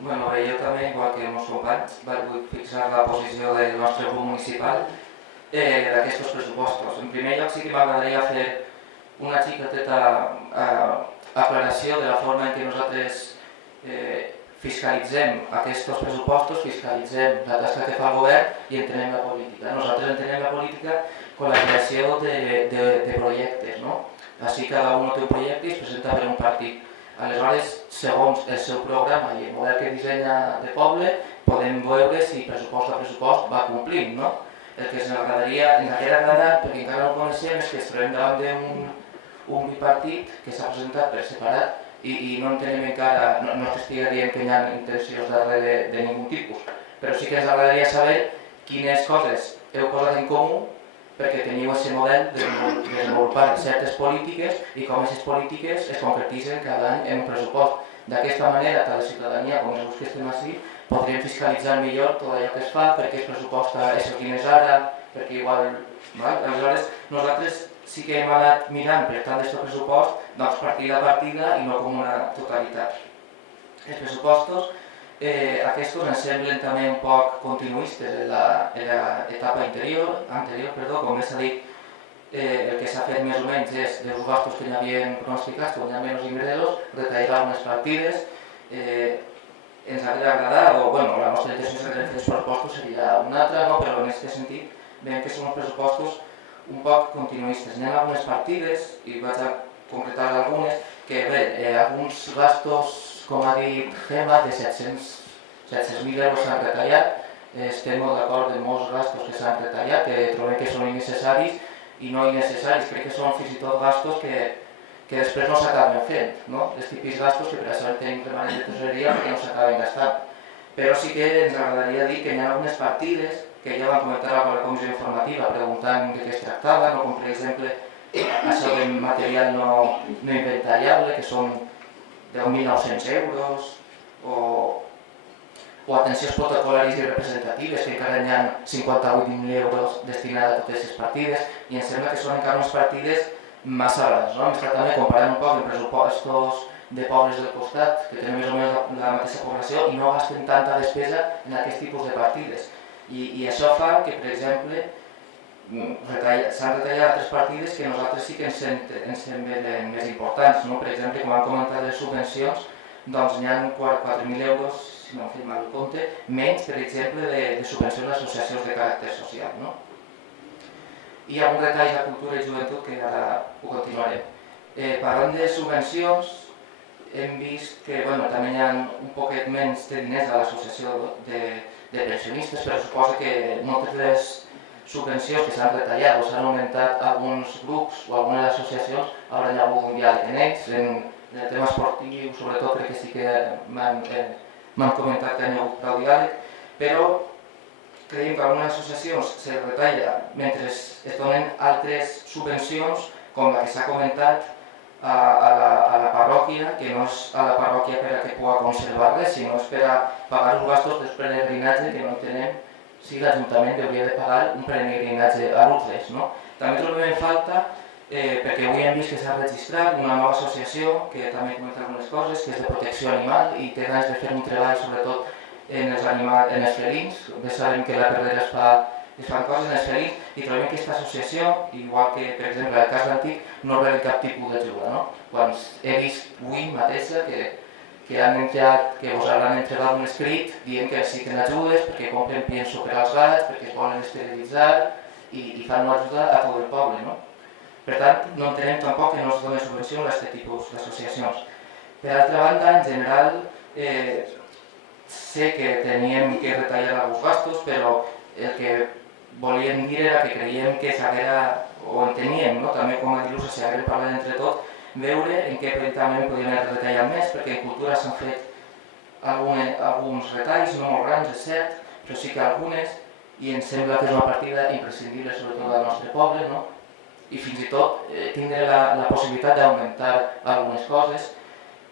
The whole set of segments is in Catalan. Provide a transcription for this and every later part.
Bueno, bé, jo també, igual que els meus companys, vull fixar la posició del nostre grup municipal d'aquests pressupostos. En primer lloc, sí que m'agradaria fer una xicoteta aclaració de la forma en què nosaltres fiscalitzem aquests pressupostos, fiscalitzem la tasca que fa el govern i entenem la política. Nosaltres entenem la política con la creació de projectes, no? Així cada un té un projecte i es presenta per un partit. Aleshores, segons el seu programa i el model que dissenya de poble, podem veure si pressupost a pressupost va complint, no? El que ens hauria agradat, perquè encara no el coneixem, és que es trobem davant d'un bipartit que s'ha presentat per separat i no entenem encara, no és que estigui dient que hi ha intencions darrere de ningú tipus, però sí que ens agradaria saber quines coses heu posat en comú perquè teniu aquest model de desenvolupar certes polítiques i com aquestes polítiques es concretitzen cada any en un pressupost. D'aquesta manera, tant la ciutadania com els grups que estem així podríem fiscalitzar millor tot allò que es fa, perquè es pressuposta és el quin és ara, perquè igual... Aleshores, nosaltres sí que hem anat mirant per tant d'aquest pressupost doncs partida a partida i no com una totalitat. Els pressupostos aquests ens semblen també un poc continuistes en l'etapa anterior, com s'ha dit, el que s'ha fet més o menys és dels gastos que hi havien pronosticats, com hi ha menys ingressos, retallar algunes partides. Ens hauria agradat, o bueno, la nostra intenció és que els pressupostos seria una altra, però en aquest sentit veiem que són uns pressupostos un poc continuistes. Hi ha algunes partides, i vaig a concretar algunes, que bé, alguns gastos, com ha dit Gemma, de 700.000 euros s'han retallat. Estem molt d'acord en molts gastos que s'han retallat, que trobem que són innecessaris i no innecessaris. Crec que són fins i tot gastos que després no s'acaben fent, no? Els típics gastos que per això tenim remanent de tesoreria perquè no s'acaben gastant. Però sí que ens agradaria dir que hi ha algunes partides que ja van comentar a la comissió informativa preguntant de què es tractava, com per exemple això de material no inventariable, que són 10.900 euros, o atencions protocolàries i representatives, que encara hi ha 58.000 euros destinats a totes aquestes partides, i em sembla que són encara unes partides massa grans. Hem estat també comparant un poc amb pressupostos de pobles del costat, que tenen més o menys la mateixa població i no gasten tanta despesa en aquest tipus de partides. I això fa que, per exemple, s'han retallat altres partides que nosaltres sí que ens semblen més importants. Per exemple, com han comentat les subvencions, doncs hi ha 4.000 euros, si no em fem mal el compte, menys, per exemple, de subvencions d'associacions de caràcter social. Hi ha un retall de cultura i joventut que ara ho continuarem. Parlant de subvencions, hem vist que també hi ha un poquet menys de diners a l'associació de pensionistes, però suposa que moltes de les subvencions que s'han retallat o s'han augmentat alguns grups o algunes associacions, ara hi ha hagut un diàleg en ells, en el tema esportiu, sobretot crec que sí que m'han comentat que hi ha hagut prou diàleg, però creiem que algunes associacions se retalla mentre es donen altres subvencions, com la que s'ha comentat a la parròquia, que no és a la parròquia per a que pugui conservar res, sinó és per a pagar uns gastos de peregrinatge que no entenem si l'Ajuntament hauria de pagar un peregrinatge a Lourdes. També trobem en falta, perquè avui hem vist que s'ha registrat una nova associació que també comenta algunes coses, que és de protecció animal i té ganes de fer un treball sobretot en els felins. Bé sabem que a la Perdera es fan coses en els felins i trobem que aquesta associació, igual que per exemple el cas d'Antic, no reben cap tipus d'ajuda. Quan he vist avui mateixa que us hauran entregat un escrit dient que necessiten ajudes perquè compren pienso per als gats, perquè es volen esterilitzar i fan una ajuda a tot el poble. Per tant, no entenem tampoc que no es donen subvencions a aquest tipus d'associacions. Per altra banda, en general, sé que teníem que retallar alguns gastos, però el que volíem dir era que creiem que s'haguera, o enteníem, també com a dir-los, si haguem parlat entre tot, veure en què precisament podíem haver retallat més, perquè en cultura s'han fet alguns retalls, no molt grans, és cert, però sí que algunes, i ens sembla que és una partida imprescindible, sobretot al nostre poble, i fins i tot tindre la possibilitat d'augmentar algunes coses.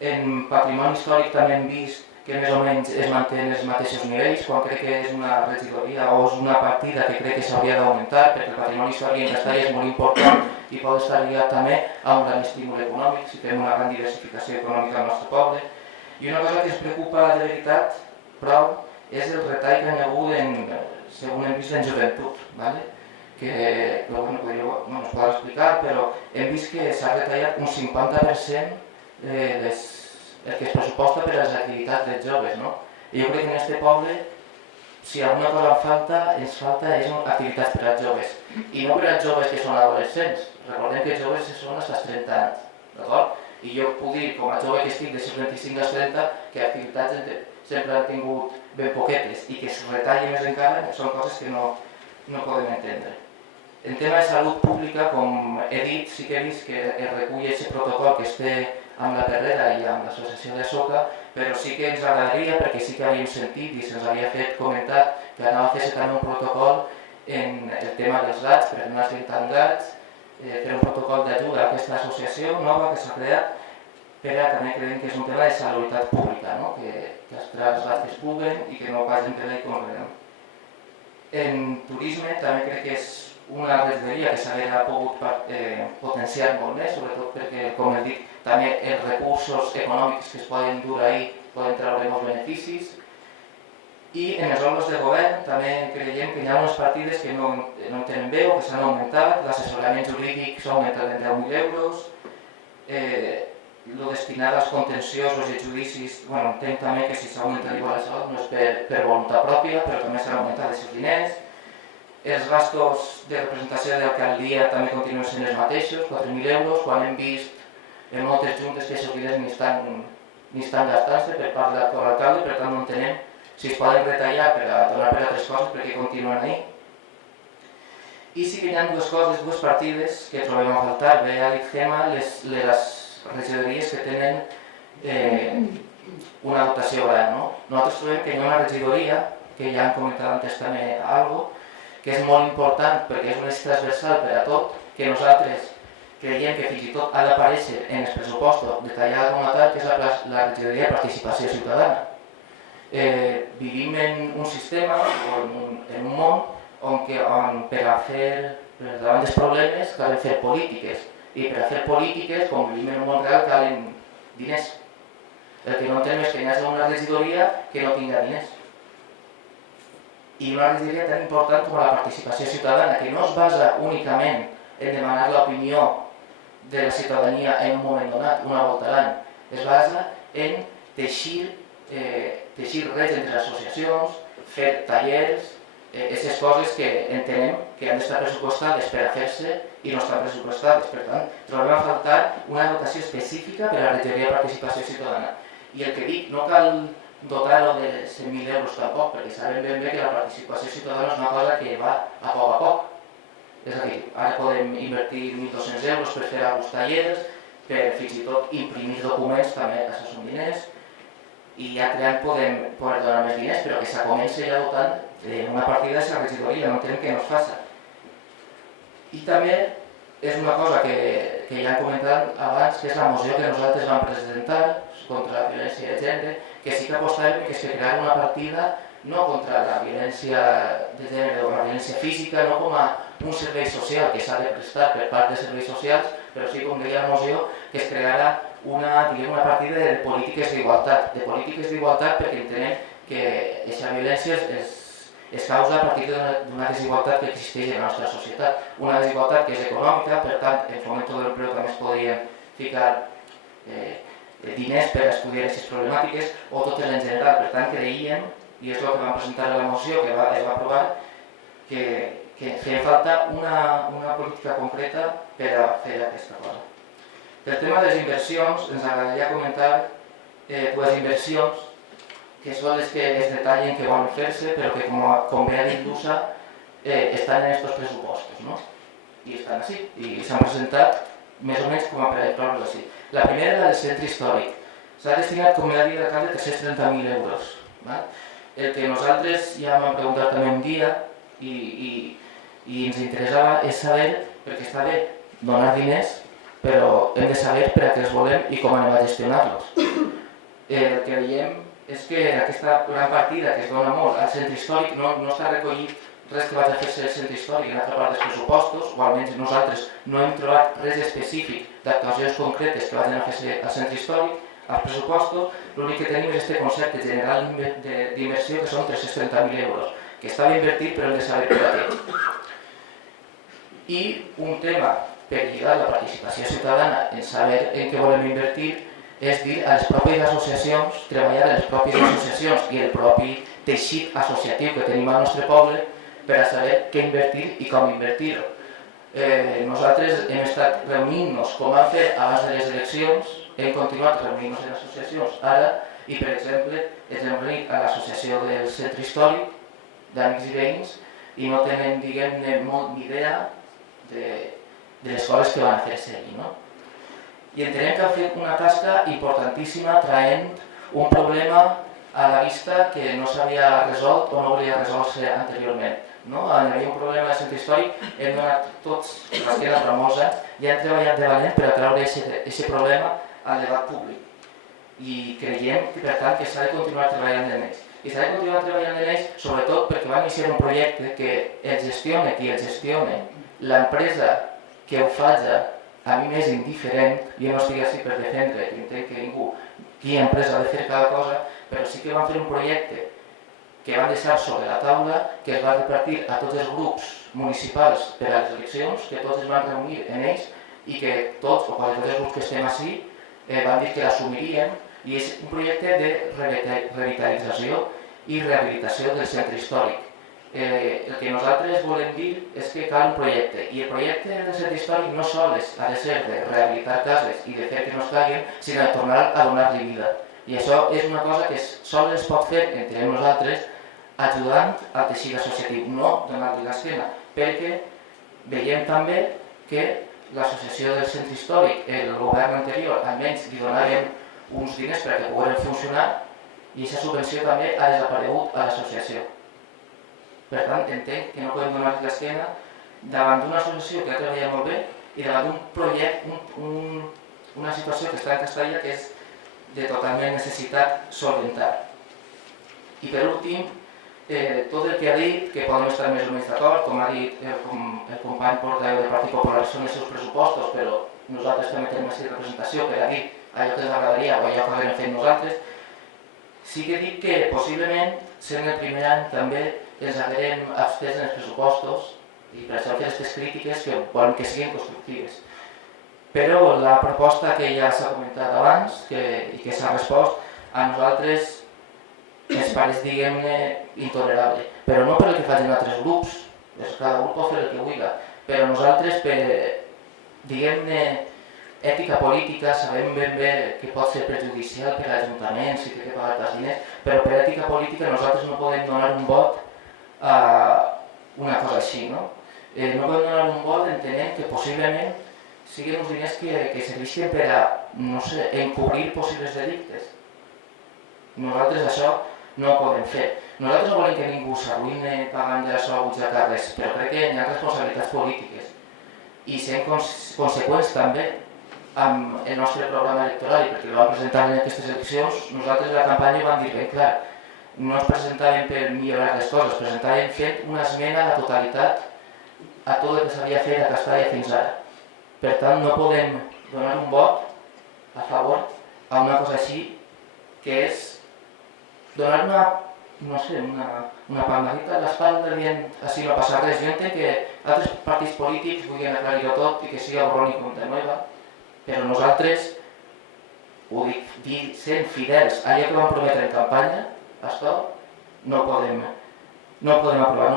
En patrimoni històric també hem vist que més o menys es mantenen els mateixos nivells, quan crec que és una regidoria o és una partida que crec que s'hauria d'augmentar, perquè el patrimoni històric en Castella és molt important i pot estar lligat també a un gran estímul econòmic, si fem una gran diversificació econòmica al nostre poble. I una cosa que ens preocupa de veritat prou és el retall que hi ha hagut, segons hem vist, en joventut. Que es pot explicar, però hem vist que s'ha retallat un 50% el que es pressuposta per a les activitats dels joves. I jo crec que en aquest poble, si alguna cosa ens falta és activitats per als joves. I no per als joves que són adolescents. Recordem que els joves són fins als 30 anys. D'acord? I jo puc dir, com a jove que estic de 25 als 30, que activitats sempre han tingut ben poquetes i que es retalli més encara són coses que no podem entendre. En tema de salut pública, com he dit, sí que he vist que es recull aquest protocol que es té amb la Perrera i amb l'associació de Soca, però sí que ens agradaria, perquè sí que havíem sentit i se'ns havia fet comentat que anava a fer-se també un protocol en el tema dels gats, per no estar tant gats, fer un protocol d'ajuda a aquesta associació nova que s'ha creat, però també creiem que és un tema de salubritat pública, que extraure els gats que es puguen i que no vagin per ahí corrent. En turisme també crec que és una regidoria que s'hauria pogut potenciar molt més, sobretot perquè, com he dit, també els recursos econòmics que es poden dur ahí poden treure molts beneficis. I en els òrgans de govern també creiem que hi ha unes partides que no tenen veu, que s'han augmentat, l'assessorament jurídic s'ha augmentat en 10.000 euros, el destinat als contenciosos i judicis, entenc també que si s'ha augmentat igual a salut no és per voluntat pròpia, però també s'han augmentat els seus diners. Els gastos de representació de l'alcaldia també continuen sent els mateixos, 4.000 euros, quan hem vist en moltes juntes que aquests diners ni estan gastant-se per part de l'actual alcalde, per tant no entenem si es poden retallar per a donar per altres coses perquè continuen ahí. I sí que hi ha dues partides que trobem a faltar. Bé, ja dit Gemma, les regidories que tenen una dotació gran. Nosaltres trobem que hi ha una regidoria, que ja hem comentat antes també alguna, que és molt important perquè és un eix transversal per a tot, que nosaltres creiem que fins i tot ha d'aparèixer en els pressupostos detallada com a tal, que és la regidoria de participació ciutadana. Vivim en un sistema o en un món on per davant dels problemes calen fer polítiques i per a fer polítiques, com vivim en un món real, calen diners. El que no entenem és que hi hagi una regidoria que no tinga diners. I una regidoria tan important com la participació ciutadana, que no es basa únicament en demanar l'opinió de la ciutadania en un moment donat, una volta a l'any, es basa en teixir res entre associacions, fer tallers, aquestes coses que entenem que han d'estar pressupostades per a fer-se i no estan pressupostades. Per tant, trobem a faltar una dotació específica per a la regidoria de participació ciutadana. I el que dic, no cal dotar-ho de 100.000 euros tampoc, perquè sabem ben bé que la participació ciutadana és una cosa que va a poc. És a dir, ara podem invertir 1.200 euros per fer alguns tallers, per fins i tot imprimir documents, també això són diners, i ja creant podem donar més diners, però que s'acomença ja dotant una partida de la regidoria, no entenem que no es faci. I també és una cosa que ja hem comentat abans, que és la moció que nosaltres vam presentar contra la violència de gènere, que sí que apostàvem que es creara una partida no contra la violència de gènere o la violència física, no com a un servei social que s'ha de prestar per part de serveis socials, però sí, com deia la moció, que es creara una partida de polítiques d'igualtat. De polítiques d'igualtat perquè entenem que aquesta violència es causa a partir d'una desigualtat que existeix en la nostra societat. Una desigualtat que és econòmica, per tant, en Fomento de l'Empleo també es podrien ficar diners per estudiar aquestes problemàtiques, o totes en general. Per tant, creiem, i és el que vam presentar a la moció que es va aprovar, que feia falta una política concreta per a fer aquesta cosa. Pel tema de les inversions, ens agradaria comentar dues inversions que són les que es detallen que volen fer-se, però que, com bé ha dit l'USA, estan en aquests pressupostos. I estan així, i s'han presentat més o menys com a preveure així. La primera era del centre històric. S'ha destinat, com ja ha dit l'alcalde, 330.000 euros. El que nosaltres ja vam preguntar també un dia i ens interessava és saber, perquè està bé donar diners, però hem de saber per a què els volem i com anem a gestionar-los. El que veiem és que aquesta gran partida que es dona molt al centre històric no està recollit res que vaig a fer-se al centre històric en altra part dels pressupostos, o almenys nosaltres no hem trobat res específic d'actuacions concretes que vagin a fer-se al centre històric. als pressupostos, l'únic que tenim és aquest concepte general d'inversió, que són 330.000 euros, que està bé invertit però hem de saber per a què. I un tema per lligar la participació ciutadana en saber en què volem invertir és dir a les pròpies associacions, treballar a les pròpies associacions i el propi teixit associatiu que tenim al nostre poble per a saber què invertir i com invertir-ho. Nosaltres hem estat reunint-nos com vam fer abans de les eleccions, hem continuat reunint-nos en associacions ara i, per exemple, ens hem reunit a l'associació del centre històric d'amics i veïns i no tenen, diguem-ne, ni idea de les coses que van a fer-se allí, no? I entenem que han fet una tasca importantíssima traient un problema a la vista que no s'havia resolt o no volia resoldre anteriorment. Hi havia un problema de centre històric, hem donat tots l'esquena per molts anys i hem treballat de valent per a treure aquest problema al debat públic. I creiem, per tant, que s'ha de continuar treballant en ells. I s'ha de continuar treballant en ells, sobretot perquè va iniciar un projecte que el gestiona qui el gestiona, l'empresa que ho faci a mi m'és indiferent, jo no estic així per defendre i entenc que ningú, quina empresa ha de fer cada cosa, però sí que van fer un projecte que van deixar sobre la taula, que es va repartir a tots els grups municipals per a les eleccions, que tots es van reunir en ells i que tots, o quasi tots els grups que estem així, van dir que l'assumirien, i és un projecte de revitalització i rehabilitació del centre històric. El que nosaltres volem dir és que cal un projecte, i el projecte del centre històric no sols ha de ser de rehabilitar cases i de fer que no es caiguen, sinó de tornar a donar-li vida. I això és una cosa que sols es pot fer, entenem nosaltres, ajudant al teixit associatiu, no donant-li l'esquena, perquè veiem també que l'associació del centre històric, el govern anterior, almenys li donaren uns diners perquè pogueren funcionar i aquesta subvenció també ha desaparegut a l'associació. Per tant, entenc que no podem donar-li l'esquena davant d'una associació que ha treballat molt bé i davant d'un projecte, una situació que està en Castalla que és de totalment necessitat solventar. I per últim, tot el que ha dit, que podem estar més o menys d'acord, com ha dit el company portaveu del Partit Popular, són els seus pressupostos, però nosaltres també tenim aquesta representació per a dir allò que ens agradaria o allò que haguem fet nosaltres. Sí que dic que possiblement, sent el primer any, també ens haguem abstès en els pressupostos i per això fer aquestes crítiques que volem que siguin constructives. Però la proposta que ja s'ha comentat abans i que s'ha respost, a nosaltres ens pareix, diguem-ne, intolerable. Però no per el que facin altres grups, cada grup pot fer el que vulgui, però nosaltres, per, diguem-ne, ètica política, sabem ben bé que pot ser perjudicial per a ajuntaments i que té que pagar els diners, però per ètica política nosaltres no podem donar un vot a una cosa així, no? No podem donar un vot entenent que possiblement siguin uns diners que serveixen per a, no sé, encobrir possibles delictes. Nosaltres això no ho podem fer. Nosaltres no volem que ningú s'arruïni pagant de la seva butxaca res, però crec que hi ha responsabilitats polítiques. I sent conseqüents també amb el nostre programa electoral, perquè el vam presentar en aquestes eleccions, nosaltres a la campanya vam dir ben clar, no ens presentàvem per millorar les coses, presentàvem fent una esmena a la totalitat a tot el que s'havia fet a Castalla fins ara. Per tant, no podem donar un vot a favor a una cosa així, que és donar una palmadita a l'espalda dient així no passa res. Jo entenc que altres partits polítics vulguin aclarir-ho tot i que sigui borrón i cuenta nueva, però nosaltres, ho dic sent fidels a allò que vam prometre en campanya, no podem aprovar. No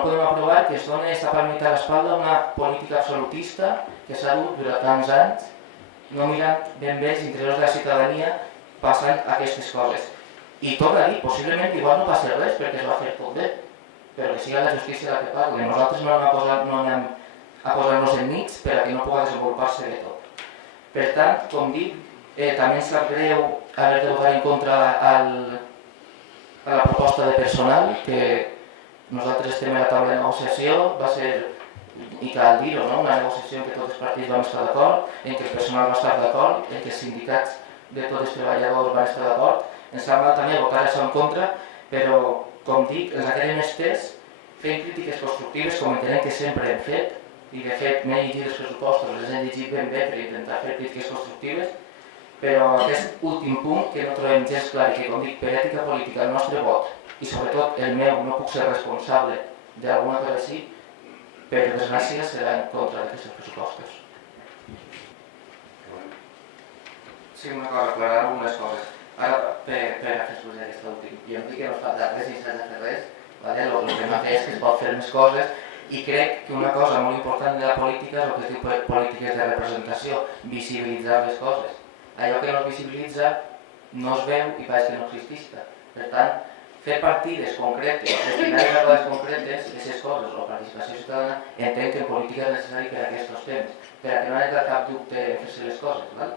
podem aprovar que es doni aquesta palmita a l'espalda a una política absolutista que s'ha dut durant tants anys, no mirant ben bé els interessos de la ciutadania passant aquestes coses. I torno a dir, possiblement igual no passa res perquè es va fer tot bé, però que sigui la justícia la que parli. Nosaltres no anem a posar-nos enmig per a que no pugui desenvolupar-se de tot. Per tant, com dic, també ens sap greu haver de votar en contra a la proposta de personal, que nosaltres estem a la taula de negociació, va ser, i cal dir-ho, una negociació en què tots els partits vam estar d'acord, en què el personal va estar d'acord, en què els sindicats de tots els treballadors van estar d'acord. Ens sembla també votar això en contra, però, com dic, ens haguem estès fent crítiques constructives, com entenem que sempre hem fet, i de fet m'he llegit els pressupostos, les he llegit ben bé per intentar fer crítiques constructives, Però aquest últim punt, que no trobem gens clar i que, com dic, per ètica política el nostre vot, i sobretot el meu, no puc ser responsable d'alguna cosa així, per desgràcia serà en contra d'aquests pressupostos. Sí, una cosa, aclarar algunes coses. Ara, per a fer explotar aquesta última, jo no dic que no es falta res ni s'ha de fer res, el que m'ha fet és que es pot fer més coses, i crec que una cosa molt important de la política és el que es diu polítiques de representació, visibilitzar les coses. Allò que no es visibilitza no es veu i pareix que no existisca. Per tant, fer partides concretes, destinades a coses concretes, aquestes coses, o participació ciutadana, entenc que en política és necessari per a aquests temes, per a que no hi hagi cap dubte en fer-se les coses. Val?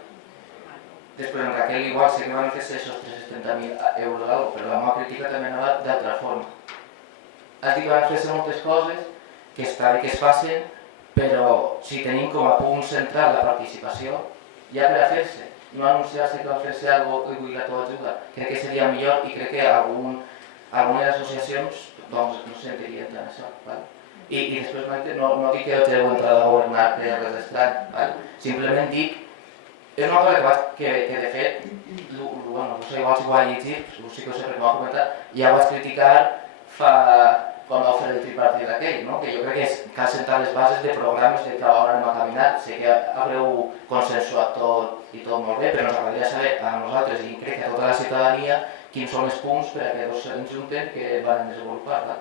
Després, en Raquel, igual, sé que van fer-se aquests 370.000 euros o però la meva crítica també anava d'altra forma. Has dit que van fer-se moltes coses, que està bé que es facin, però si tenim com a punt central la participació, ja per a fer-se, no anunciar-se que va fer-se alguna cosa obligatori, crec que seria millor i crec que algunes associacions no sentiria tant això. I després no dic que heu entrat a governar per res estrany, simplement dic, és una cosa que de fet, no sé, igual si ho vaig llegir, sí que ho sé perquè m'ho ha comentat, ja ho vaig criticar quan va fer el tripartit aquell, que jo crec que cal sentar les bases de programes que ara anem a caminar. Sé que haureu consensuat tot i tot molt bé, però ens agradaria saber a nosaltres i crec que a tota la ciutadania quins són els punts per a que dos s'enjunten que van desenvolupar.